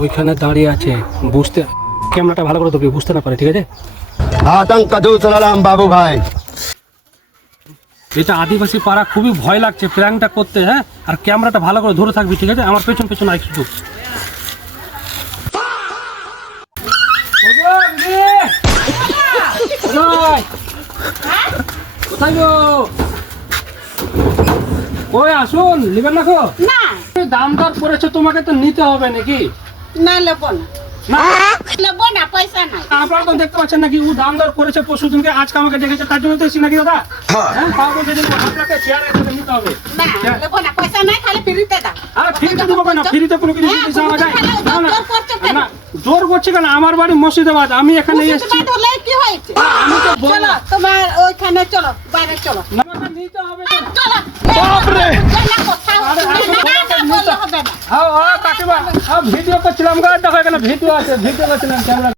ওইখানে দাঁড়িয়ে আছে, বুঝতে ক্যামেরাটা ভালো করে তোকে বুঝতে না পারে, ঠিক আছে? आतंक दूसरा बाबू भाई। এটা আদিবাসী পাড়া, খুবই ভয় লাগছে প্র্যাঙ্কটা করতে, হ্যাঁ? আর ক্যামেরাটা ভালো করে ধরে থাকবি, ঠিক আছে? আমার পেছন পেছন আয় একটু। কোথায় গো? ওই আসুন, নেবেন না গো? না দাম দর করেছে, তোমাকে তো নিতে হবে নাকি? না নেবো না, না নেবো না, পয়সা নাই। আপনারা তো দেখতে পাচ্ছেন নাকি, ও দাম দর করেছে পরশুদিনকে, আজকে আমাকে দেখেছে, তার জন্য তো এসেছি নাকি দাদা? হ্যাঁ, তাও বলছে যে আপনাকে চেয়ারে এসে নিতে হবে। না নেবো না, পয়সা নাই, খালি ফ্রিতে দাও। আরে ফ্রিতে দেবো কেন? ফ্রিতে কোনো কিছু হ্যাঁ, দিতে চাওয়া যায়? তুমি না না জোর করছো কেন? না, জোর করছি কেন? আমার বাড়ি মুর্শিদাবাদ, আমি এখানে এসেছি। মুর্শিদাবাদ হলে কি হয়েছে? আমি তো বললাম। চলো তোমার ওইখানে চলো, বাইরে চলো। আমাকে নিতে হবে তো। চলো বাপরে! না, কোথাও আরে, না, না, বললে হবে না। কাকিমা, ভিডিও করছিলাম, দেখো এখানে ভিডিও আছে, ভিডিও করছিলাম ক্যামেরা।